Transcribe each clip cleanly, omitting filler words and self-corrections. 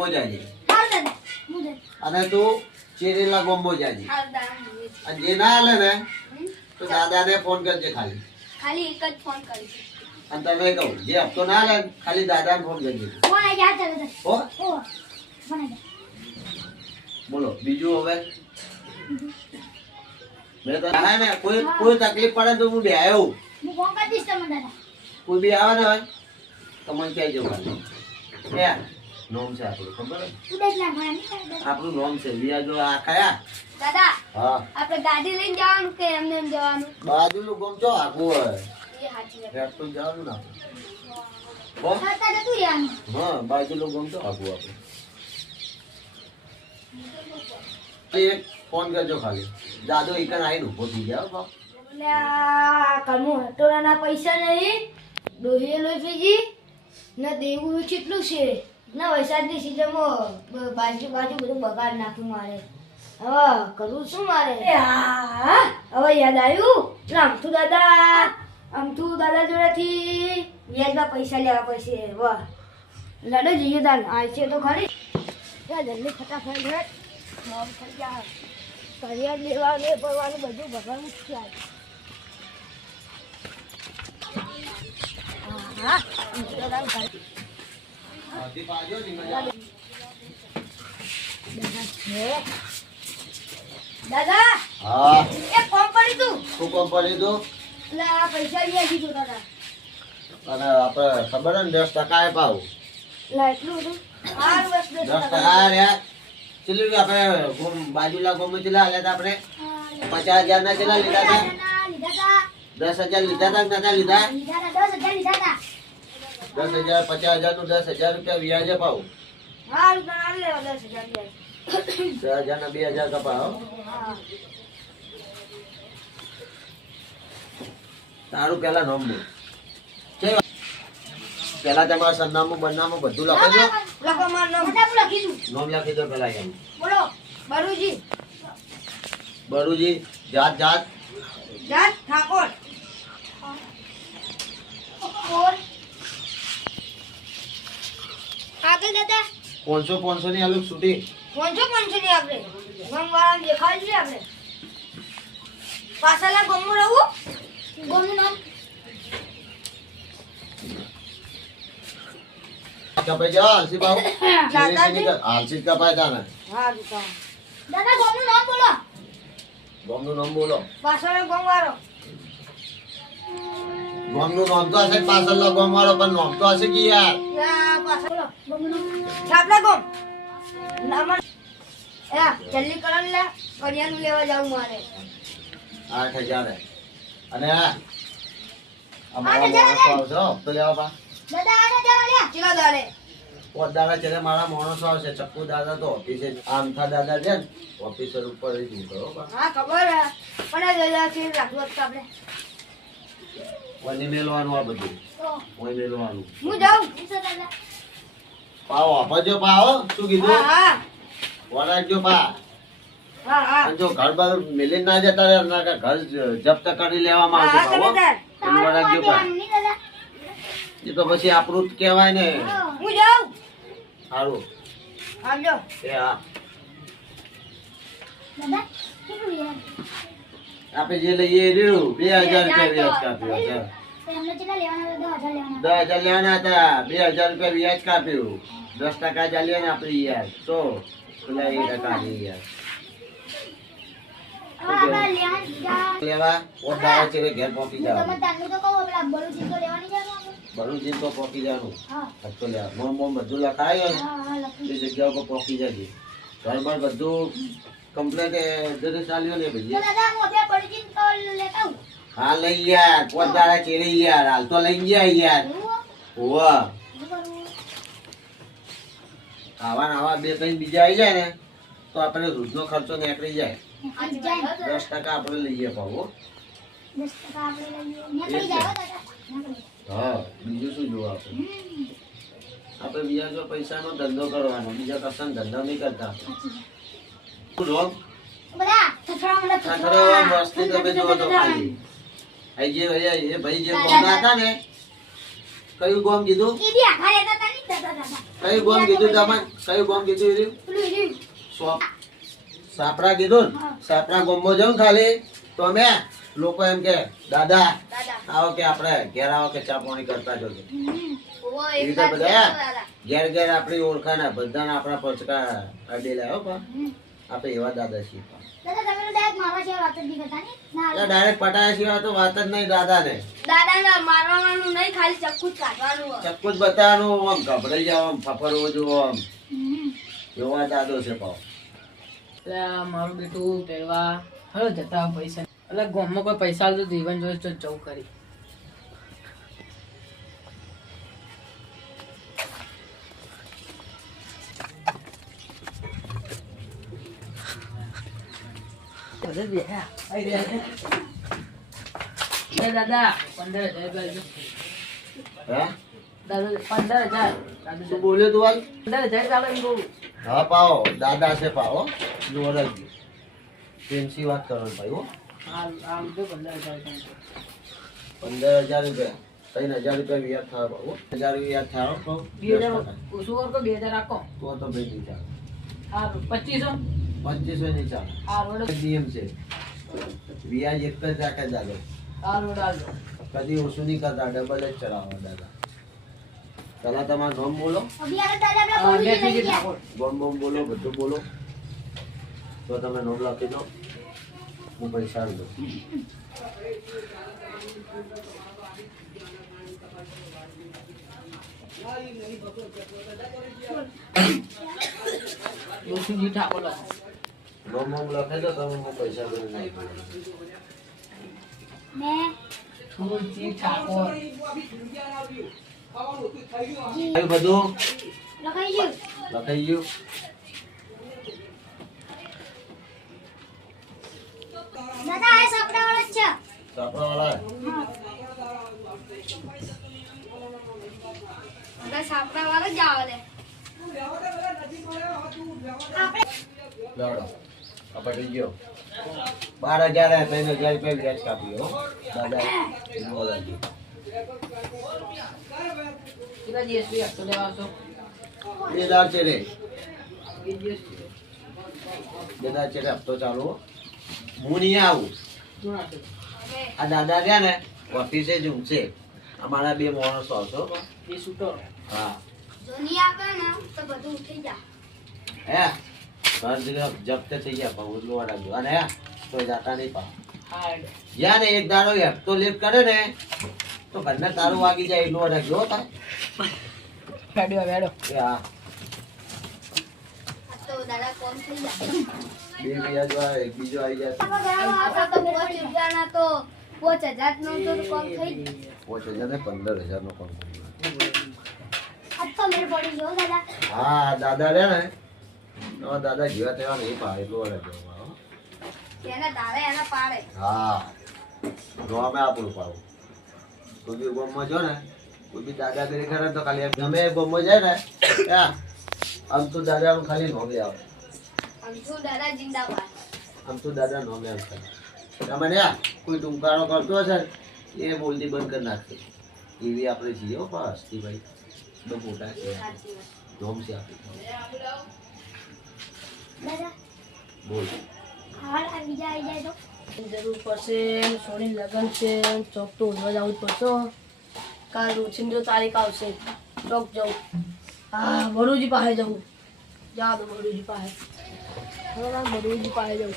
ગોમો જાજે અને તું ચેરેલા ગોમો જાજે અને જે ના હાલે ને તો દાદાને ફોન કરજે ખાલી એક જ ફોન કરીશ અને તમે કહું જે હપ્તો ના હાલે ખાલી દાદાને ફોન કરજે હો બોલો બીજું હવે મેં તો હા ને કોઈ તકલીફ પડે તો હું બે આવ્યો કોઈ બી આવે ને હોય તો મને કહેજો ખાલી નોમ છે આપણું ખબર આપણું નોમ છે વ્યાજો આ કયા દાદા હા આપણે ગાડી લઈને જવાનું કે એમને એમ જવાનું બાજુનું ગોમ છો આખું હોય એ સાચી વાત રેટ તો જવાનું ના હા બાજુનું ગોમ છો આખું આપણે એક ફોન કરજો ખાલી દાદો એકન આવીને ઉભો થઈ જાવ બાપ હટોરાના પૈસા નહીં ડોહીએ લોહીજી ના દેવું કેટલું છે ના વરસાદની સિઝનમાં બાજુ બધું બગાડ નાખ્યું મારે હવે કરવું શું મારે હવે યાદ આવ્યું અમથુ દાદા જોડેથી વ્યાજમાં પૈસા લેવા પડશે વાહ લડો જઈએ દાન આ છે તો ખરી જલ્દી ફટાફટ મોમ થઈ ગયા કરિયર લેવાનું પડવાનું બધું ભગવાન છે દાદા હા એક કોમ પડી તું શું કોમ પડી તું એટલે આ પૈસા લઈ આવી દો દાદા અને આપણે ખબર ને 10% એ પાવ એટલું બધું આ બસ 10% રે ચલી આપણે બાજુલા ગોમ ચલા આલે આપણે 50,000 ના ચલા લીધા હતા 10,000 લીધા હતા નતા લીધા 10,000 લીધા હતા 10,000 50,000 નું 10,000 રૂપિયા વ્યાજે પાવ હા ગણા લેવા 10,000 10,000 ના 2,000 કપાવ તારું પેલા નોમ બોલ પેલા તમારા સરનામું બનામું બધું લખજો લખો મારું નામ લખી દઉં નોમ લખી દો પેલા એમ બોલો બરુજી બરુજી જાત ઠાકોર આગળ દાદા 500 ની આલુ છૂટી 500 ની આપણે ગમવાળા દેખાડી છે આપણે પાછળના ગમનું રહું ગમનું નામ કપાઈ જાવ આલસી બાવ આલસી કપાઈ જાને હા દાદા ગમનું નામ બોલો ગોમનું નામ બોલો પાછળનો ગમવાળો ગોમનું નામ તો હશે પાછળનો ગોમ વાળો પણ નામ તો હશે કે યાર પાછળ ગમનું છાપલા ગમ નામ જલ્દી કરો ને કરિયાનું લેવા જાવ મારે 8,000 અને અમારો માણસો આવશે હપ્તો લેવા પા દાદા 8,000 લે ચલો દાડે પોદાડા છે મારા માણસો આવશે ચક્કુ દાદા તો ઓફિસે આમથા દાદા છે ને ઓફિસર ઉપર જ નીકળો બા હા ખબર પણ દાદા છે રાખવું હતું આપણે વની મેલવાનું આ બધું ઓય મેલવાનું હું જાઉં દાદા પાવ આપજો પાવ શું કીધું હા વરાજો પા હા જો ઘર બાર મેલી ના જતા રે ના કે ઘર જપ્ત કરી લેવામાં આવશે પાવ વરાજો પા એ તો પછી આપણું જ કહેવાય ને હું જાઉં સારું આવજો એ હા દાદા કેટલું યાર આપણે જે લઈએ રહ્યું 2,000 રૂપિયા વ્યાજ કાપ્યું છે એમને કેટલા લેવાના 10,000 લેવાના હતા 2,000 રૂપિયા વ્યાજ કાપ્યું 10% ચાલીએ ને આપણે યાર તો પેલા 1% યાર લેવા ઓરડા છે ઘેર પહોંચી જાવ બરુજી તો પહોંચી જવાનું હપ્તો લેવા મોમ બધું લખાયો ને એ જગ્યા ઉપર પહોંચી જજે ઘરમાં બધું કમ્પ્લેટ જરી ચાલ્યો ને ભાઈ હા લઈ યાર પોત દાડા ચેરી યાર હાલ તો લઈ ગયા યાર ઓવા આવા બે કઈ બીજા આવી જાય ને તો આપણે રોજનો ખર્ચો નીકળી જાય 10% આપણે લઈએ પાવો હા બીજું શું જોવા આપણે બીજા જો પૈસાનો ધંધો કરવાનો બીજા કશાનો ધંધો નહીં કરતા મસ્તી તમે જોવો તો ખાલી એ ભાઈ જે બોલતા હતા ને કયું ગામ કીધું? કીધી આખા લેતા તા ની દાદા દાદા. કયું ગામ કીધું તમે? કયું ગામ કીધું એર્યું? પેલું ઈ સાપરા કીધું ને? હા. સાપરા ગામમાં જાઉં ને ખાલી તો અમે લોકો એમ કે દાદા દાદા. આવો કે આપણે ઘેર આવો કે ચા પાણી કરતા જજો. ઓવો એ એક રીતે વાત બધા દાદા. ઘેર ઘેર આપણી ઓળખાણ બધાને આપણા પચકા અડેલા હો પા. આપણે એવા દાદા છીએ પા. દાદા તમે તો ડાયરેક્ટ મારવા છે વાત જ નહીં કરતા ને ના એટલે ડાયરેક્ટ પટાયા સિવાય તો વાત જ નહીં દાદા ને. દાદાને મારવાનું નહીં ખાલી ચક્કુ જ કાઢવાનું હોય. ચક્કુ જ બતાવવાનું આમ ગભરાઈ જાવ આમ ફફરવું જોવો આમ એવા દાદો છે પાવ. એટલે આ મારું બેટું કહેવા હલો જતા હોય પૈસા એટલે ગામમાં કોઈ પૈસા તો જીવન જોઈ તો જવું કરી દાદા 15,000 હે દાદા 15,000 શું બોલ્યો તું હાલ? 15,000 ચાલો એમ કહું હા પાવો દાદા છે પાવો જોર જ પ્રેમસી વાત કરવાની ભાઈ હો. આ લીધો 15,000 15,000 રૂપિયા 3,000 રૂપિયા વ્યાજ થાય બાબુ. 1,000 વ્યાજ થાય હો. 2,000 ઓછું કર તો 2,000 રાખો તો ભાઈ નહીં ચાલે. સારું 2500 2500 નહીં ચાલે. સારું નિયમ છે વ્યાજ એક જ રાખે દાદા. સારું ડાલો કદી ઓછું નહીં કરતા ડબલ જ ચલાવો દાદા. પેલા તમારું નામ બોલો, અભિયાન દાદા આપણા બોલી બેસી નહીં ગયા. ઠાકોર બોમ બોમ બોલો, બધું બોલો તો તમે નામ લખી દો. હું પૈસા દઉં. જોશીજી ઠાકોર લખો. નામ બોમ લખી દો તમે હું પૈસા દઉં નાખી દઉં. મેં સુરજી ઠાકોર આવ્યું બધું લખાઈ ગયું. લખાઈ ગયું. દાદા આ સાપડાવાળા જ છે. સાપરાવાળા દાદા સાપડાવાળા જ આવે લે. લાવડો આ પટી ગયો 12,000 3,000 રૂપિયા વ્યાજ કાપી હો દાદા. એનું બોલાવજો. કેટલા દિવસ બી હપ્તો લેવા આવશો? 2,000 છે રે. 2 દિવસ 2,000 છે રે હપ્તો ચાલુ હો. હું નહીં આવું. શું નાખે? આ દાદા રહ્યા ને ઓફિસે જ ઊંઘશે. અમારા 2 માણસો આવશો. એ છૂટો હા જોની આપે ને તો બધું ઉઠી જા. હે ઘર જપ્ત થઈ ગયા પણ ઉજલો રાખજો. અને હે તો જાતા નહીં પા. હાર્ડ જ્યાં ને એક દાડો હપ્તો લેટ કરે ને તો ઘરને તારું વાગી જાય એટલો રાખજો હો તા. વેડો વેડો એ હા આ તો દાદા કોમ થઈ જા. 2 વ્યાજ વાળા એક બીજો આવી જાય. આપણા તો 5 રૂપિયાના તો 5,000 નો તો કોમ થઈ ગયું. 5,000 ને 15,000 નો કોણ. આ તો મેળ પડી ગયો દાદા. હા દાદા રહ્યા ને નવા દાદા જેવા તેવા નહીં પા એટલો રાખજો. એને ધારે એને પાડે. હા નવા મેં આપણું પાડું. કોઈ બી બોમ્બમાં જો ને કોઈ બી દાદાગીરી કરે ને તો ખાલી એમ ગમે એ બોમ્બમાં જાય ને ત્યાં આમ તો દાદાનું ખાલી નોમ લે આવે. આમ તો દાદા જિંદાબાદ. આમ તો દાદા નોમ લે આવે. તમે ને કોઈ ટૂંકાણો કરતો હશે ને એ બોલતી બંધ કરી નાખશે. એવી આપણે છીએ હો પા હસ્તીભાઈ. બહુ મોટા છે સાચી વાત. નોમ છે આપણું. દાદા બોલ હાલ આ બીજા આવી જાય તો જરૂર પડશે સોની લગન છે ચોક તો ઉજવા જવું જ પડશે કાલ રોજની તારીખ આવશે ચોક જવું હા ભરૂજી પાસે જવું જા દો ભરૂજી પાસે હવે ભરૂજી પાસે જવું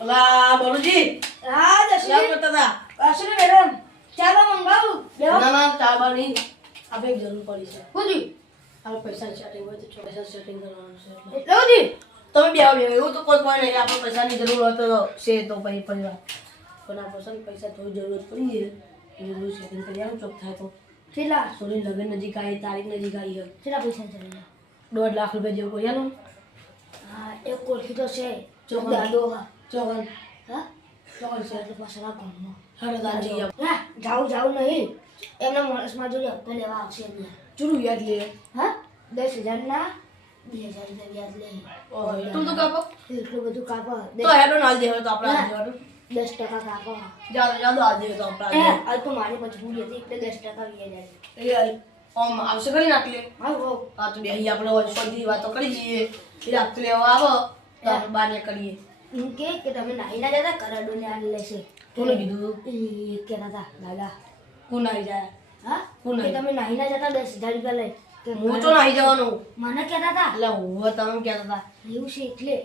અલા ભરૂજી હા શું કરતા હતા અસલ મેડમ ચાલો મંગાવું ના ના ચાલવાની આપણે એક જરૂર પડી છે બુજી આપણે પૈસા સેટિંગ હોય તો પૈસા સેટિંગ કરવાનું છે એટલે. એટલે બુજી તમે બે આવો એવું તો કોઈ કોઈ નહીં આપણે પૈસાની જરૂર હોય તો છે તો પછી પરિવાર પણ આ પૈસાની પૈસા થોડી જરૂરત પડી છે એ બધું સેટિંગ કરી આવું ચોક થાય તો કેટલા સોની લગ્ન નજીક આવી તારીખ નજીક આવી હોય કેટલા પૈસા ચાલે 1.5 લાખ રૂપિયા જેવું કરી આલું હા એક કોઠી તો છે ચોકન. દાદો હા ચોકન હા ચોકન છે એટલે પાછળ ગામમાં હાડો દાજી આવ હા જાવું નહીં એમના માણસમાં જોડે હપ્તો લેવા આવશે એમને ચૂરું યાદ લે હા 10,000 ના 2000 રૂપિયા વ્યાજ લે. ઓહો, એટલું બધું કાપો એટલું બધું કાપો. તો હેડો ના દે તો આપણે હાલ દેવાનું 10% કાપો. જાદો હાલ દે તો આપણે હાલ હાલ તો મારી મજબૂરી હતી એટલે 10% વ્યાજ આવે. દે. એ હાલ ઓમ આવશે કરી નાખીએ હા હો. આ તો બે અહીં આપણે વર્ષોથી વાતો કરી જઈએ એ રાત લેવા આવો તો આપણે બાને કરીએ એમ કે તમે નાહી ના જતા કરાડો ને આ લેશે. કોને કીધું એ કહેતા હતા દાદા. કોણ આવી જાય હા કોણ કે તમે નાહી ના જતા 10,000 રૂપિયા લઈ. કે હું તો નાહી જવાનું મને કહેતા હતા. એટલે હું તમે કહેતા હતા એવું છે એટલે.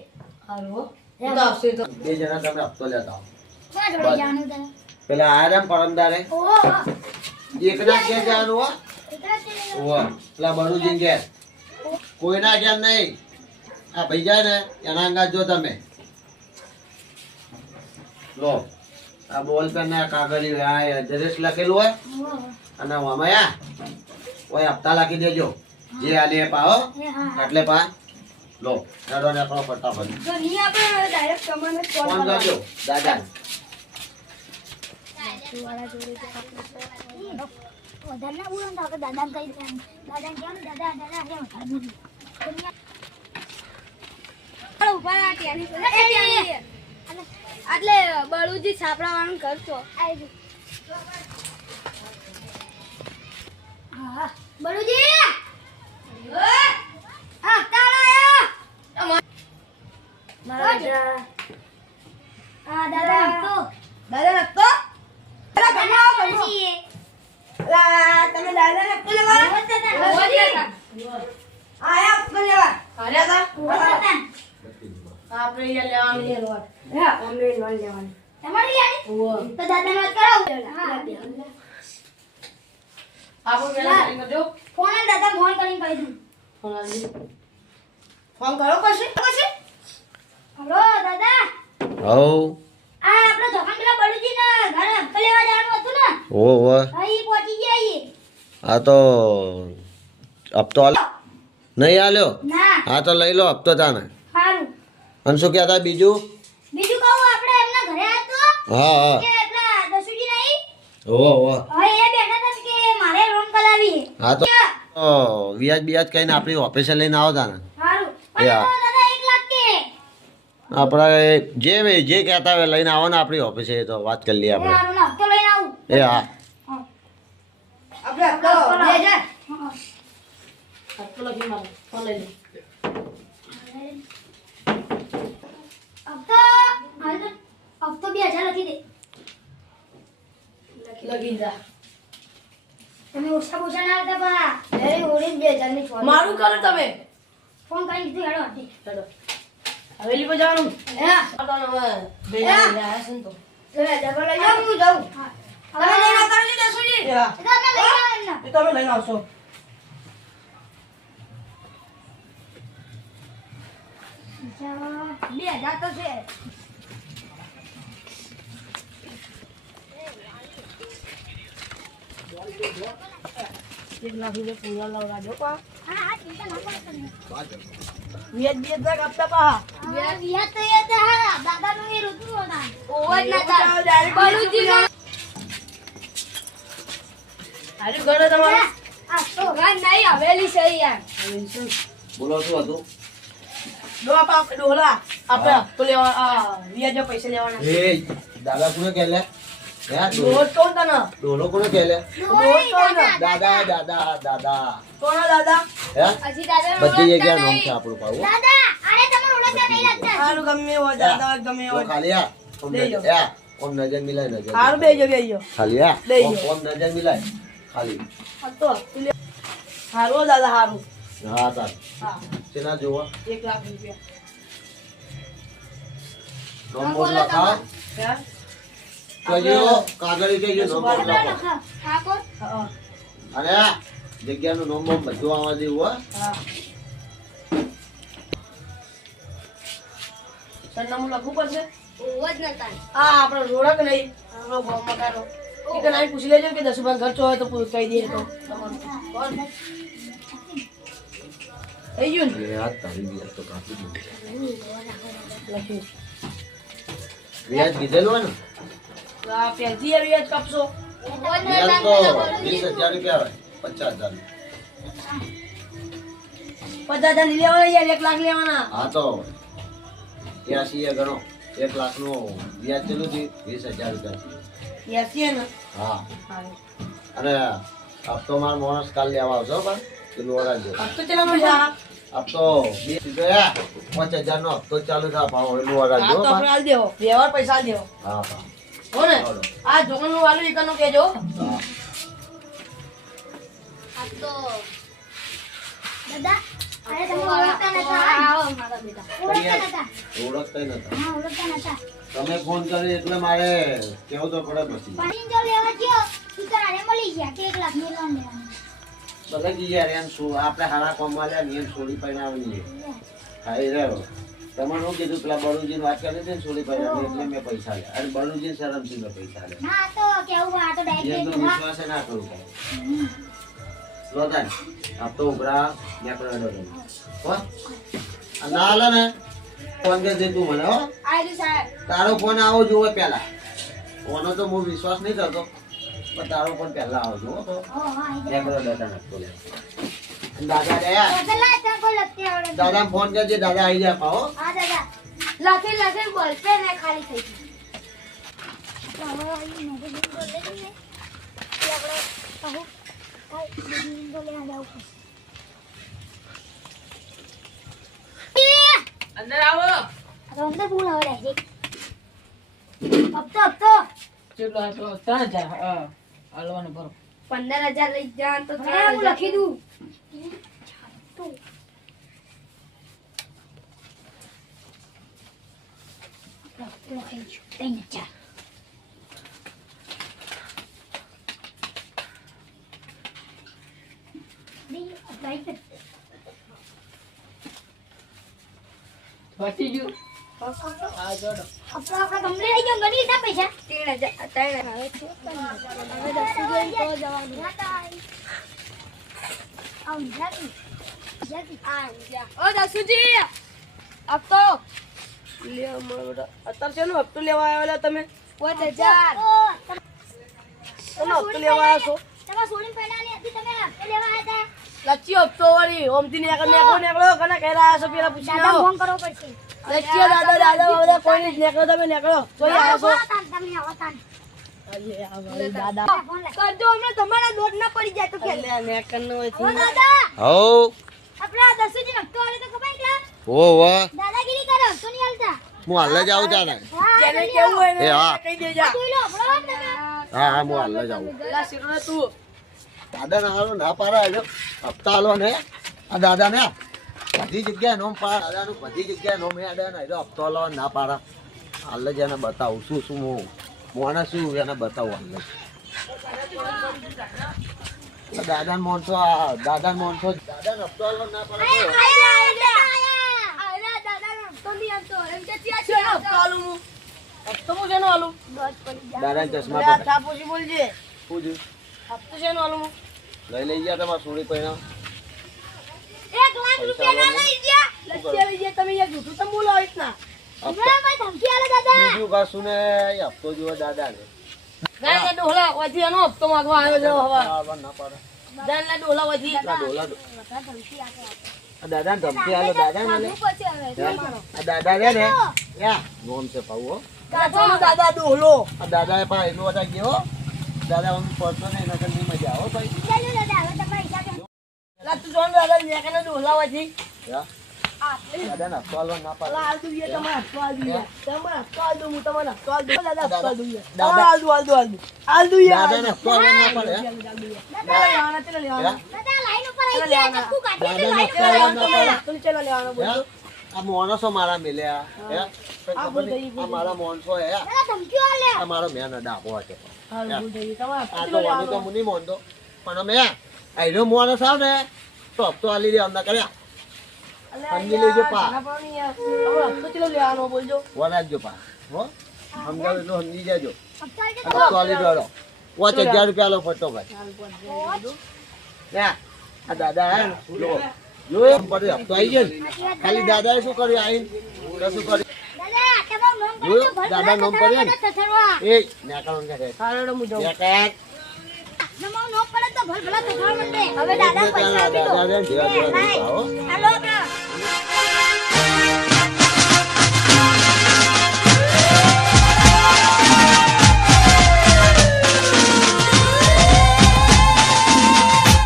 હાલો એ તો આવશે તો બે જણા તમે હપ્તો લેતા આવો. ક્યાં જોડે જાનું તને? પેલા આયા હતા ને પરમદારે ઓહો. એકના ઘેર જવાનું હો. ઓહો. પેલા બળુજી ઘેર કોઈના ઘેર નહીં. આ ભાઈ જાય ને એના અંગાત જો તમે લો આ બોલ પેન ના કાગળ આ એડ્રેસ લખેલું હોય અને આમાં ઓય હપ્તા લખી દેજો જે આલે પાહો એટલે પા લો હેડો ને આપણો ફટાફટ તો નહીં આપણે ડાયરેક્ટ તમને કોલ ફોન કરજો દાદા વધારે ના બોલો તો આપણે દાદાને કહી દે. દાદાને કહો ને દાદા દાદા હે વધારે એટલે બળુજી છાપડાવાનું કરશો. હા બળુજી આ તાળા મારા આ દાદા તો દાદા લખતો તમે દાદા લખતો લેવા આયા લખતો લેવા આર્યા હતા આપણે અહીંયા લેવાનું છે લોટ હા અમને લોન લેવાની તમારી યારી ઓહો તો દાદાને વાત કરાવો. આપણે પેલા સેટિંગ કરજો ફોન આલ દાદા ફોન કરીને કહી દઉં. ફોન આવી ફોન કરો પછી હલો દાદા હવ આ આપણો ધોકાન પેલા બળુજી ના ઘરે હપ્તો લેવા જવાનું હતું ને ઓ અહીં પહોંચી ગયા અહીં. આ તો હપ્તો નહીં આલ્યો ના હા તો લઈ લો હપ્તો તાને સારું અને શું કહેતા બીજું બીજું કહું આપણે એમના ઘરે હતો હા હા કે પેલા દસુજી નહીં ઓહો હવે એ બેઠા હતા ને કે મારે લોન કરાવી છે. હા તો વ્યાજ બિયાજ કહીને આપણી ઓફિસે લઈને આવો તાને સારું એ પણ હા. તો દાદા 1 લાખ કે આપણે જે કહેતા હોય લઈને આવો ને આપણી ઓફિસે તો વાત કરી લઈએ આપણે સારું ના હપ્તો લઈને આવું. એ હા આપણે આપતો 2000 આપતો લખી મારો ફોન લઈ લે હપ્તો હાલ તો હપ્તો 2000 લખી દે. લગી જા તમે ઓછા ઓછા ના આવતા બા અરે ઓળી 2000 ની છોડ મારું કરો તમે ફોન કરીને કીધું હેડો હતી. ચલો હવેલી પર જવાનું હા તો હવે બે જણા રહ્યા છે ને તો ચલે ડબલ લઈ જાઉં હું જાઉં. હવે લઈને આવતા નથી દસુજી. એ હા એ તો અમે લઈ આવવાના. એ તમે લઈને આવશો અચ્છા, 2000 તો છે. એક લાખ રૂપિયા પૂરા લવડાજો પા હા હા ચિંતા ના કરો તમે. વ્યાજ બે તક આપતા પા વ્યાજ તો એ જ હા દાદાનું એ ઋતુ હતા. ઓવર ના થાય. ડાયરેક્ટ બળુજી નો આજે ઘરે તમારે આ તો ઘર નહીં હવેલી છે યાર. બોલો શું હતું ડોહા પા ડોહલા આપણે તો લેવા આ વ્યાજ પૈસા લેવાના એ દાદા કોને કહે લે હે ડોહ કોણ તને ડોલો કોને કહે લે ડોહ કોણ દાદા દાદા દાદા કોણ દાદા હે હજી દાદા બધી જગ્યાએ નામ છે આપણું પાવું દાદા આને તમે ઓળખતા નહીં લાગતા. સારું ગમે એવો દાદા ગમે એવો તો ખાલી આ ઓમ લઈ જાઓ. નજર આ ઓમ નજર મિલાય નજર સારું બેજો બેજો ખાલી આ લઈ ઓમ જાઓ. ઓમ નજર મિલાય ખાલી તો સારું દાદા સારું હા તાર હા શેના જોવો 1 લાખ રૂપિયા નંબર લખાવ હે કજો કાગળ કજો નંબર લખો ઠાકોર હા અને આ જગ્યાનું નંબર બધું આવવા દેવું હો હા સરનામું લખવું પડશે ઓવર ના થાય. હા આપણે રોડક નહીં આપણો ગામ મકાનો એ કઈ પૂછી લેજો કે 10 રૂપિયા ખર્ચો હોય તો કહી દઈએ તો તમારું કોણ થઈ ગયું ને એ આ તારી વ્યાજ તો કાપી દીધું લખ્યું વ્યાજ કીધેલું હોય ને તો આ પહેલથી આ વ્યાજ કાપશો ઓવર ના વ્યાજ થાય. તો 20,000 રૂપિયા હોય 50,000 50,000 નહીં લેવાના યાર, 1 લાખ લેવાના. હા તો 80 એ ગણો 1 લાખનું વ્યાજ કેટલું થયું 20,000 રૂપિયા 80 હે ને? હા હારું. અને હપ્તો મારો માણસ કાલ લેવા આવજો પણ પેલું ઓરાજો હપ્તો ચલાવવાનો છે આ? હપ્તો 5,000 નો હપ્તો ચાલુ થાય ભાવ એનું હા ઓરાજો તો આપણે આલ દેવો, વ્યવહાર પૈસા આલ દેવો. હા હા હો ને? આ જોગણનું વાલું એકાનું કહેજો. હા આ તો દાદા અરે તમે ઓળખતા નતા આવો મારા બેટા ઓળખતા નતા ઓળખતા નતા હા ઓળખતા નતા તમે ફોન કર્યો એટલે મારે કેવું તો પડે પછી પાણી જો લેવા ગયો તું તારે મળી ગયા કે 1 લાખ ની લોન લેવાની બધા કી યાર એમ શું આપણે હારા કોમમાં લ્યા ને એમ છોડી પૈણાવની હા એ રહ્યો તમારે શું કીધું પેલા બળુજીની વાત કરી હતી ને છોડી પૈણાવની એટલે મેં પૈસા લ્યા અને બળુજી શરમથી મેં પૈસા લ્યા ના તો કેવું આ તો ડાયરેક્ટ એમનો વિશ્વાસ ના કરું કાંઈ લોદાન આપ તો ઉભરા નેકળો ડરો હો આ ના હાલે ને ફોન કરી દે તું મને હો આયુ સાહેબ તારો ફોન આવો જોવે પહેલા ઓનો તો હું વિશ્વાસ નહીં કરતો પણ તારો ફોન પહેલા આવો જોવો તો ઓ હા નેકળો ડટા નાખતો લે દાદા રહ્યા દાદા તને કોઈ લગતી આવડે દાદા ફોન કરજે દાદા આવી જાય પાહો હા દાદા લખે બોલ પે ને ખાલી થઈ ગઈ હવે અહીં મેગઝીન બોલે ને કે આપણે કહો મેગઝીન બોલે આ જાવ અંદર આવો. આ તો અંદર ભૂલ આવે ડાયરેક્ટ હપ્તો કેટલો હતો? 3,000. હા, હાલવાનું ભરો. 15,000 લઈ જા તો હું લખી દઉં. પતી ગયું. હા, જોડો. આપણે ગમે લઈ જાવ ગણી ના પૈસા 3,000 હવે છે હવે 10 તો જવાનું આવ જાતી ઓ દસુજી હપ્તો લે મારો બેટા. અત્યારે શેનો હપ્તો લેવા આવેલા તમે? 5,000 શેનો હપ્તો લેવા આવ્યા છો? તમે સોળી પહેલાની હતી તમે હપ્તો લેવા હતા લચ્છી હપ્તો વાળી ઓમથી નેકળો કના કહેલા આવ્યા છો પેલા પૂછી દાદા આવો. ફોન કરવો પડશે લચ્છી દાદા બધા કોઈ નહીં નેકળો, તમે નેકળો. કોઈ આવ્યા છો? તમે આવતા અરે આ ભાઈ દાદા. કરજો હમણાં તમારા દોડ ના પડી જાય તો કે અલ્યા નેકળનો હોય ઓ છે. દાદા હો આપણે આ દસુજી હપ્તો આલે તો ખબર કે ઓ વાહ દાદાગીરી કરો તો નહીં હાલતા હું હાલ જ આવું તાને જેને કેવું હોય ને એ હા. કહી દેજા. જોઈ લો આપણો તમે હા હા હું હાલ જ આવું પેલા શીરો તું દાદા ના હાલો ના પાડે આવ્યો હપ્તા હાલો ને આ દાદા ને બધી જગ્યાએ નોમ પાડ દાદાનું બધી જગ્યાએ નોમ એ આડે ને હપ્તો હાલો ના પાડા હાલ જ એને બતાવું શું શું હું મોને શું એને બતાવું હાલ જ દાદા મોનસો દાદા મોનસો દાદા હપ્તો હાલો ના પાડે શેનો હપ્તો આલું હું? હપ્તો હું શેનો આલું? દાદા ચશ્મા અલ્યા પર થાપુસી બોલજે. શું છે હપ્તો શેનો આલું હું? લઈ ગયા તમારે સોળી પૈણા 1 લાખ રૂપિયા ના લઈ ગયા લચ્છી લઈ જાય તમે યાર જૂઠું તમે બોલો આવી રીતના. હમણાં ભાઈ ધમકી આલે દાદા બીજું કશું ને એ હપ્તો જુઓ દાદા ને ગાય ડોલા વધી એનો હપ્તો માંગવા આવ્યો છે હવે. હાલવા ના પાડે જાનલા ડોલા વધી. આ ડોલા આ દાદા ને ધમકી આલો દાદા ને લે. આ દાદા રે ને યા નોમ છે પાઉ હો દાદાનો દાદા ડોલો. આ દાદા એ પા એટલું બધા ગયો દાદા હું પડતો ને એના કરતા મજા આવો ભાઈ ચાલો દાદા હવે તમારી સાથે લા તું જોન દાદા નેકાના ડોલા વધી. યા દાદા ને હપ્તો હાલવા ના પાડે લા આલ દઉં યાર, તમારે હપ્તો આલ દઉં યાર. તમારે હપ્તો આલ દઉં, હું તમારે હપ્તો આલ દઉં. દાદા હપ્તો આલ દઉં યાર. દાદા. તમારે આલ દઉં, આલ દઉં, આલ દઉં. આલ દઉં યાર, દાદા આલ ને દઉં. હપ્તો હાલવા ના પાડે દાદા લેવાના, ચેલા લેવાના? દાદા લાઈન ઉપર આવી ગયા ચક્કુ કાઢી દાદા ને હપ્તો ચેલા હાલવા ના લેવાના? પાડે તમે ચેલા લેવાના બોલો? યા? આ મોણસો મારા મિલ્યા હે આ ભૂલ થઈ ગઈ, આ મારા મોણસો હે દાદા ધમકીઓ આલે આ મારો મેન ડાબો છે હાલ ભૂલ થઈ ગઈ. તમારે હપ્તો આ ચેલો તો વાનું તો લેવાનો? હું નહીં મોનતો પણ અમે આઈનો મોણસ આવ ને તો હપ્તો હાલી દે અમને કર્યા અલ્યા સમજી લેજો યાર, પા. ઘણા પાણી યાર. તમારે હપ્તો ચેલો લેવાનો બોલજો? વરાજો પા હો સમજાવ એટલું સમજી જાજો અફસાલ કે હપ્તો હાલી દો 5,000 રૂપિયા લો ફટો ભાઈ હાલ બોલ, બોલ. ના આ દાદા હે ને લો એમ પડે હપ્તો આવી ગયો ને ખાલી દાદાએ શું કર્યું આઈને શું કર્યું દાદા તમારું નામ જોયું? ભર દાદા નામ પડ્યું ને? સસરવા એ નેકાળો ને હાલ હેડો હું જાઉં. નેકાળ તમારું નામ પડે તો તો ભલ ભલા થવા માંડે હવે દાદા પૈસા આપી દો દાદા જેવા જેવા લાય. આવો. હાલો આપણા